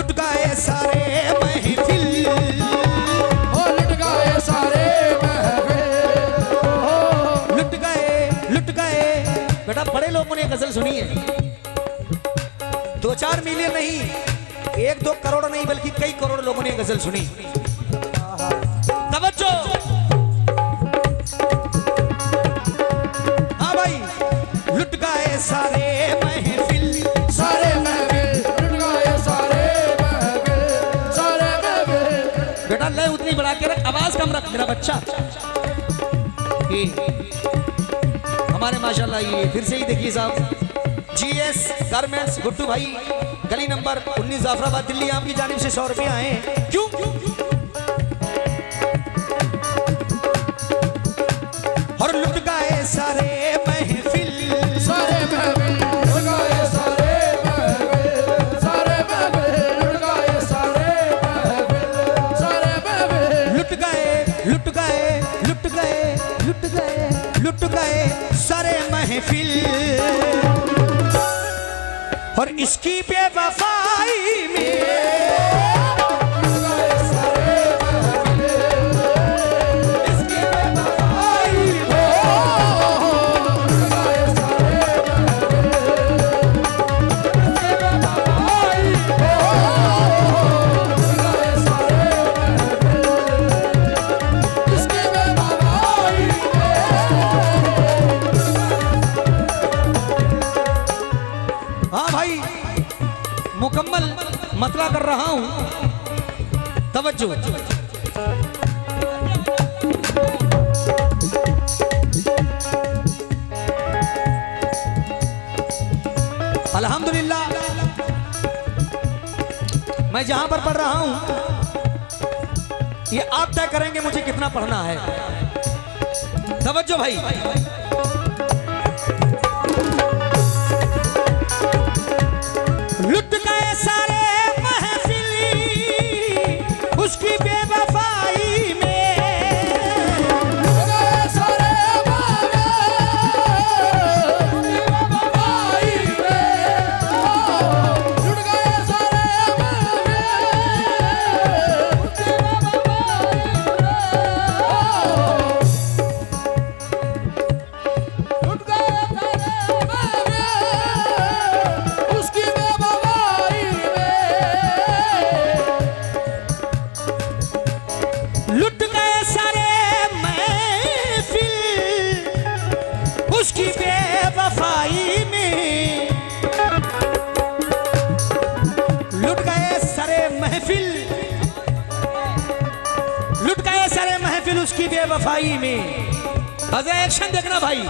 लुट गए सारे महफिल, ओ लुट गए सारे महफिल, लुट गए। बेटा बड़े लोगों ने गजल सुनी है, 2-4 मिलियन नहीं, 1-2 करोड़ नहीं बल्कि कई करोड़ लोगों ने गजल सुनी। तवज्जो। हाँ भाई, लुट गए सारे महफिल, सारे महफिल, लुट गए सारे महफिल, सारे महफिल। बेटा लय उतनी बढ़ा के रख, आवाज कम रख मेरा बच्चा। ये हमारे माशाल्लाह ये फिर से ही देखिए साहब, GS गारमेंट्स गुड्डू भाई, गली नंबर 19 जाफराबाद दिल्ली, आपकी जानिब से 100 रुपये आए हैं। क्यों? और लुट गए सारे महफिल, सारे महफिल, लुट गए सारे महफिल, सारे महफिल, लुट गए सारे महफिल, सारे महफिल। लुट गए सारे महफिल, और इसकी बेवफाई में मुकम्मल मतला कर रहा हूं। तवज्जो। अल्हम्दुलिल्लाह मैं जहां पर पढ़ रहा हूं ये आप तय करेंगे मुझे कितना पढ़ना है। तवज्जो भाई। लुट गए सारे महफिल उसकी बेवफाई में, लुट गए सारे बेवफाई में, लुट गए सारे लुट गए सारे महफिल उसकी बेवफाई में, लुट गए सारे महफिल, लुट गए सारे महफिल उसकी बेवफाई में। अजय एक्शन देखना भाई।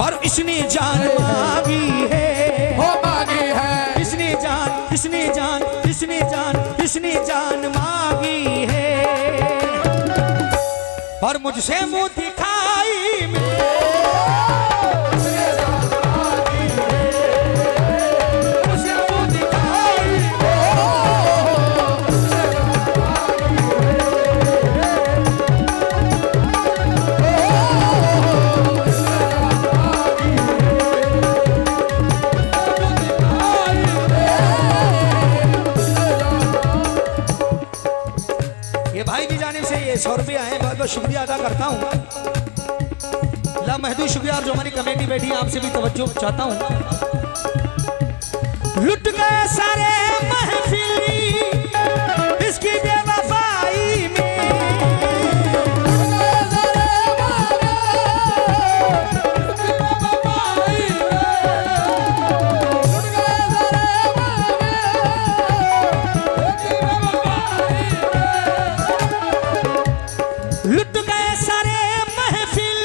और इसने जान मांगी है, हो मांगी है, इसने जान, इसने जान, इसने जान, इसने जान मांगी है, और मुझसे मुंह दिखाई में, इसने जान मांगी है, मुझसे मुंह दिखाई ये भाई की जानिब से ये 100 रुपये आए, बहुत बहुत शुक्रिया अदा करता हूँ। लामहदूद शुक्रिया। और जो हमारी कमेटी बैठी है आपसे भी तवज्जो चाहता हूँ। लुट गए सारे महफिल इसकी बेवफाई में, लुट गए सारे महफिल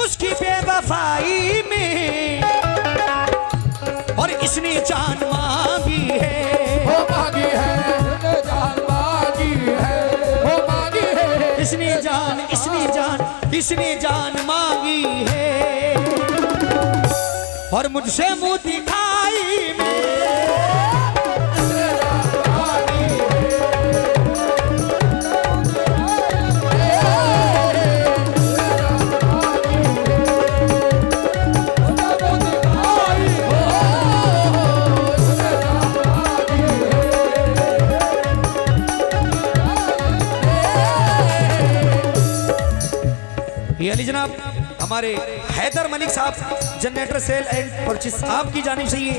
उसकी बेवफाई में, और इसने जान मांगी है, हो मांगी है, इसने जान मांगी है, हो मांगी है, इसने जान, इसने जान, इसने जान मांगी है, और मुझसे मुंह दिखाई में, हमारे हैदर मलिक साहब जनरेटर सेल एंड परचेस आपकी जानिब से ये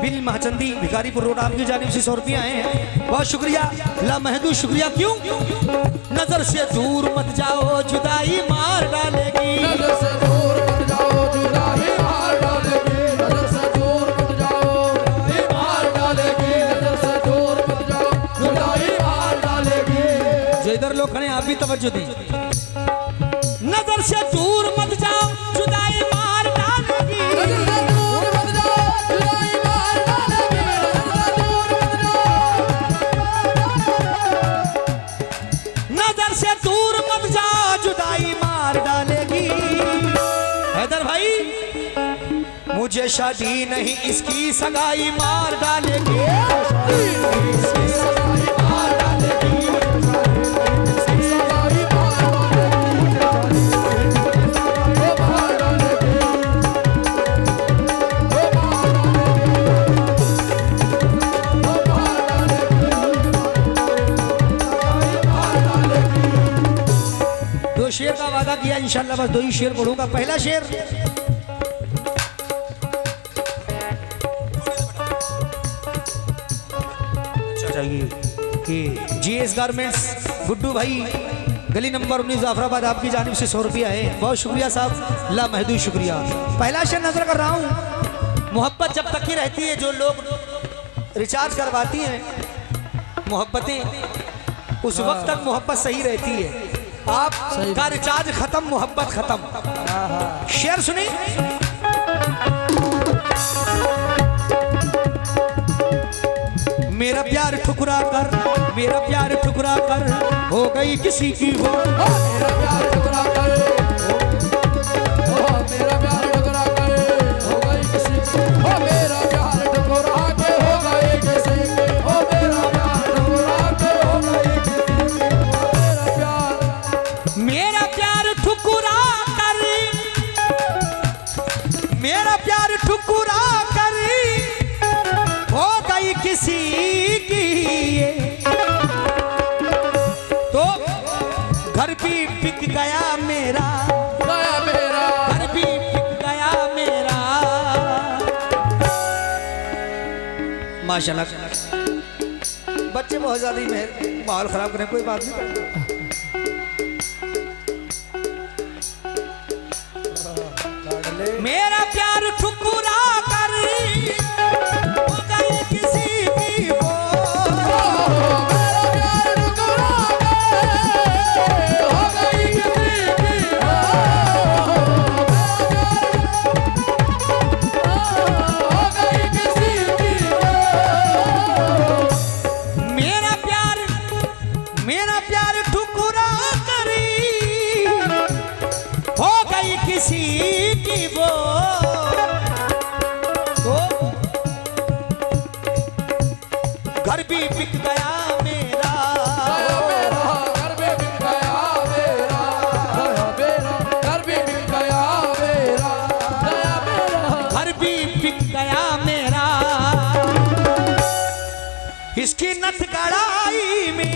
बिल महाचंदी भिखारीपुर रोड आपकी जानिब से 100 रुपया हैं। बहुत शुक्रिया लामहदूद शुक्रिया। क्यों नजर से दूर मत जाओ जुदाई मार डालेगी, नजर से दूर मत जाओ जुदाई मार डालेगी, नजर से दूर मत जाओ जुदाई मार डालेगी, नजर से दूर मत जाओ जुदाई मार डालेगी। जो इधर लोग खड़े हैं आप भी तवज्जो दें। नजर से दूर मत जाओ जुदाई मार डालेगी, नजर से दूर मत जाओ जुदाई मार डालेगी, नजर से दूर मत जाओ जुदाई मार डालेगी। हैदर भाई मुझे शादी नहीं इसकी सगाई मार डालेगी, इसकी सगाई मार डालेगी, इसकी सगाई दो शेर का वादा किया इंशाल्लाह बस 2 ही शेर पढ़ूंगा। पहला शेर चाहिए कि जीएस गारमेंट्स गुड्डू भाई गली नंबर 19 जाफराबाद आपकी जानिब से 100 रुपया है। बहुत शुक्रिया साहब लामहदूद शुक्रिया। पहला शेर नजर कर रहा हूँ। मोहब्बत जब तक ही रहती है, जो लोग रिचार्ज करवाती हैं मोहब्बतें उस वक्त तक मोहब्बत सही रहती है। आपका रिचार्ज खत्म मोहब्बत खत्म। शेर सुनी मेरा प्यार ठुकरा कर, मेरा प्यार ठुकरा कर हो गई किसी की वो, मेरा प्यार ठुकरा कर, मेरा प्यार ठुकरा कर हो गई किसी की, मेरा प्यार ठुकरा के हो गई किसी की, मेरा प्यार ठुकरा के हो गई किसी की, मेरा प्यार ठुकरा कर, मेरा प्यार ठुकरा कर हो गई किसी की, तो घर भी बिक गया मेरा, गया मेरा, घर भी बिक गया मेरा। माशाल्लाह बच्चे बहुत ज्यादा ही माहौल खराब करें, कोई बात नहीं। मेरा प्यार ठुकरा कर हो गई किसी की वो, मेरा प्यार ठुकरा के हो गई किसी की, हो गई किसी की, मेरा प्यार ठुकरा करी हो गई किसी की वो, तो घर भी बिक गया मेरा, घर भी बिक गया मेरा, घर भी बिक गया मेरा, घर भी बिक गया मेरा। इसकी नथ कड़ाई में,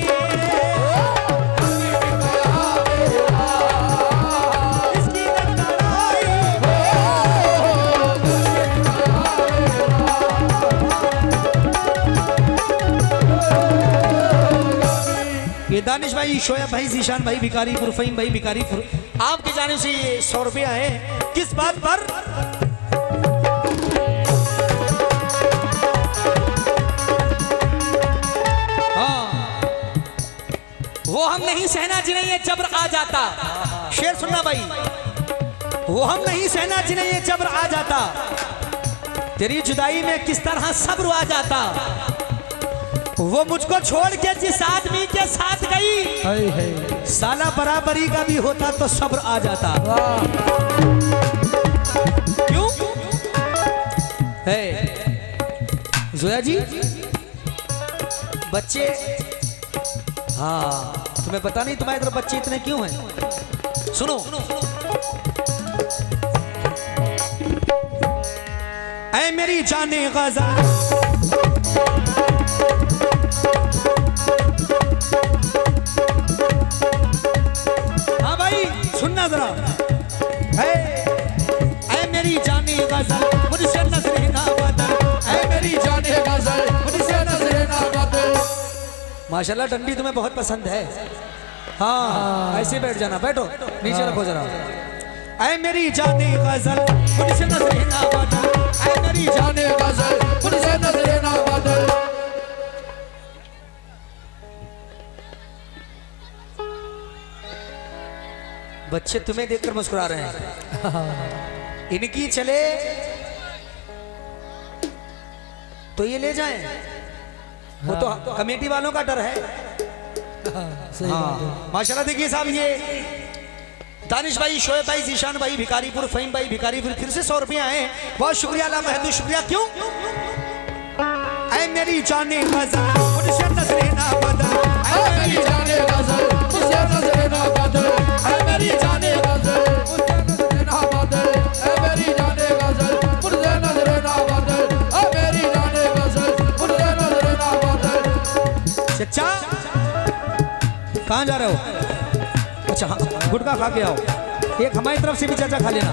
इसकी नथ कड़ाई ये दानिश भाई, शोएब भाई, जीशान भाई भिखारीपुर, फहीम भाई भिखारीपुर आपके जाने से ये 100 रुपया है। किस बात पर? हाँ वो हम नहीं सहना जिन्हें ये जबर आ जाता। शेर सुनना भाई, वो हम नहीं सहना जिन्हें ये जबर आ जाता, तेरी जुदाई में किस तरह सब्र आ जाता, वो मुझको छोड़ के जिस आदमी के साथ गई, साला बराबरी का भी होता तो सब्र आ जाता। क्यों है जोया जी बच्चे? हाँ तुम्हें पता नहीं तुम्हारे तरफ बच्चे इतने क्यों हैं? सुनो ऐ मेरी जाने गज़ल, हाँ भाई सुनना जरा है माशाल्लाह डंडी तुम्हें बहुत पसंद है। हाँ ऐसे बैठ जाना, बैठो नीचे रखो जरा। ऐ मेरी जाने गजल मुझसे नजरे ना बदल, ऐ मेरी जाने गजल मुझसे नजरे ना बदल। बच्चे तुम्हें देखकर मुस्कुरा रहे हैं। इनकी चले तो ये ले जाएं, वो तो कमेटी वालों का डर है। हाँ माशाल्लाह। देखिए साहब ये दानिश भाई, शोएब भाई, जीशान भाई भिखारीपुर, फहीम भाई भिखारीपुर फिर से 100 रुपये आए। बहुत शुक्रिया, अल्लाह महदूद शुक्रिया। क्यों? ऐ मेरी जाने गजल मुझसे नजरे ना बदल, ऐ मेरी जाने गजल मुझसे नजरे ना बदल, ऐ मेरी जाने गजल मुझसे नजरे ना बदल, ऐ मेरी जाने गजल मुझसे नजरे ना बदल, ऐ मेरी जाने गजल मुझसे नजरे ना बदल। चचा कहाँ जा रहे हो? अच्छा हाँ, गुटखा खा के आओ। एक हमारी तरफ से भी चाचा खा लेना।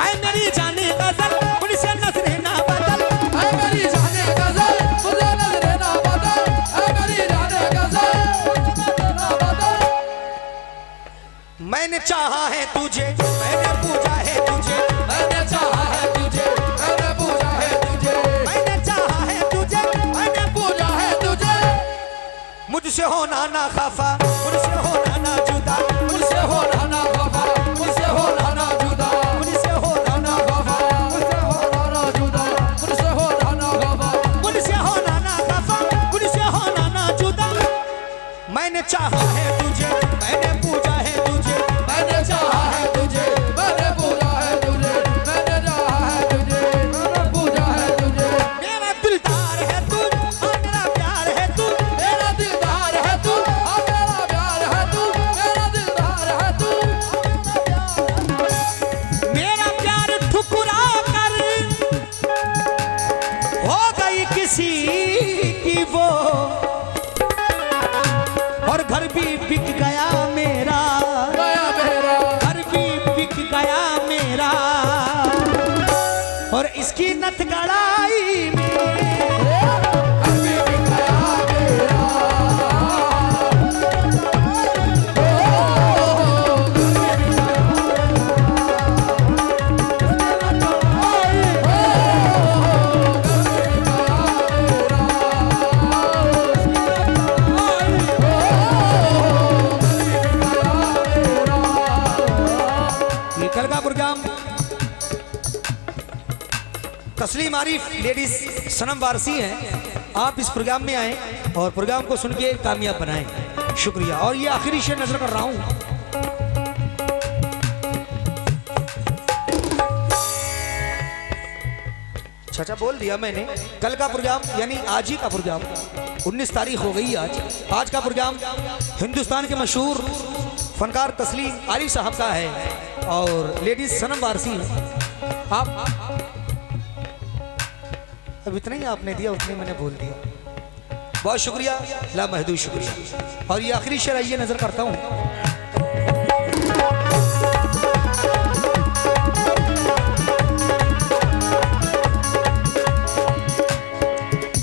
ऐ मेरी जाने गजल मुझसे नजरे ना बदल, ऐ मेरी जाने गजल मुझसे नजरे ना बदल, ऐ मेरी जाने गजल मुझसे नजरे ना बदल। मैंने चाहा है तुझे, मैंने पूजा है तुझे, मैंने चाहा है तुझे, मैंने पूजा है तुझे, मैंने चाहा है तुझे, मैंने पूजा है तुझे। मुझसे होना ना खफा, मुझसे होना ना जुदा, मुझसे होना ना खफा, मुझसे होना ना जुदा, मुझसे होना ना खफा, मुझसे होना ना जुदा, मुझसे होना ना खफा। मुझसे होना ना खफा, मुझसे होना ना जुदा। मैंने चाहा है तुझे, मैंने पूजा है तुझे, मैंने चाहा है तुझे, मैंने पूजा है तुझे, मैंने चाहा है तुझे, मैंने पूजा है तुझे। मेरा दिलदार है तू और मेरा प्यार है तू, मेरा दिलदार है तू और मेरा प्यार है तू, मेरा दिलदार है तू। मेरा प्यार ठुकरा कर हो गई किसी की वो, और घर भी बिक गया मेरा, गया मेरा, घर भी बिक गया मेरा, और इसकी नथ गड़ाई में अभी भी गया मेरा। ये कल का प्रोग्राम तस्लीम आरिफ लेडीज सनम वारसी हैं। आप इस प्रोग्राम में आए और प्रोग्राम को सुन के कामयाब बनाएं। शुक्रिया। और ये आखिरी शेर नजर कर रहा हूं। चाचा बोल दिया मैंने, कल का प्रोग्राम यानी आज ही का प्रोग्राम 19 तारीख हो गई आज का प्रोग्राम हिंदुस्तान के मशहूर फनकार तस्लीम आरिफ साहब का है और लेडीज सनम वारसी है। आप अब इतना ही आपने दिया, उतने मैंने बोल दिया। बहुत शुक्रिया, ला महदूद शुक्रिया। और ये आखिरी शेर आइए नजर करता हूँ।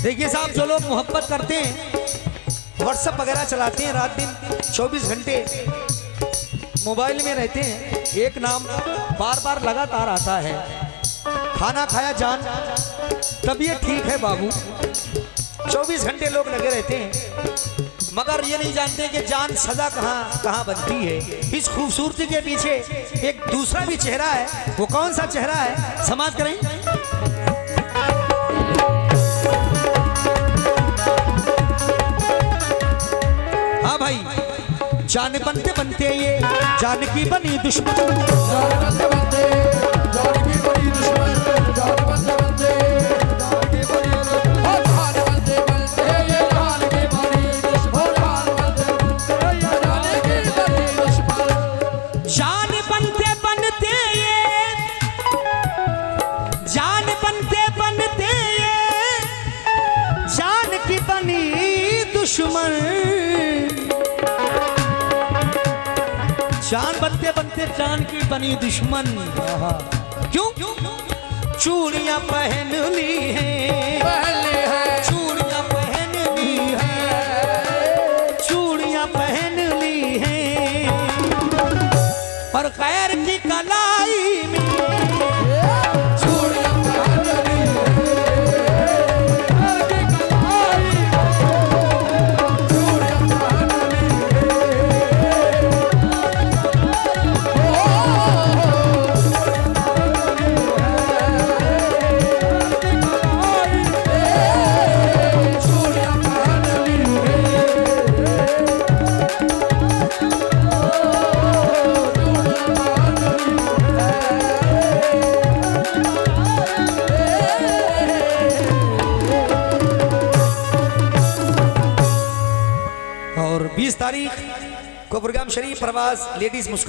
देखिए साहब, जो लोग मोहब्बत करते हैं, व्हाट्सएप वगैरह चलाते हैं, रात दिन 24 घंटे मोबाइल में रहते हैं, एक नाम बार बार लगातार आता है, खाना खाया जान, तबीयत ठीक है बाबू। 24 घंटे लोग लगे रहते हैं, मगर ये नहीं जानते कि जान सदा कहाँ कहाँ बनती है। इस खूबसूरती के पीछे एक दूसरा भी चेहरा है। वो कौन सा चेहरा है, समाज करें। हाँ भाई, जान बनते बनते ये जान की बनी दुश्मन, जान बनते बनते जान की बड़ी दुश्मन, जान बनते बनते जान की बड़ी दुश्मन, ओ जान बनते बनते ये जान की बड़ी दुश्मन, जान बनते बनते ये जान की बड़ी दुश्मन। जान बनते बनते ये जान बनते बनते ये जान की बनी दुश्मन, जान बनते बनते जान की बनी दुश्मन। क्यों? चूड़ियां पहन ली हैं, पहले है चूड़ियां पहन ली हैं, 20 तारीख को प्रोग्राम शरीफ प्रवास लेडीज मुस्कान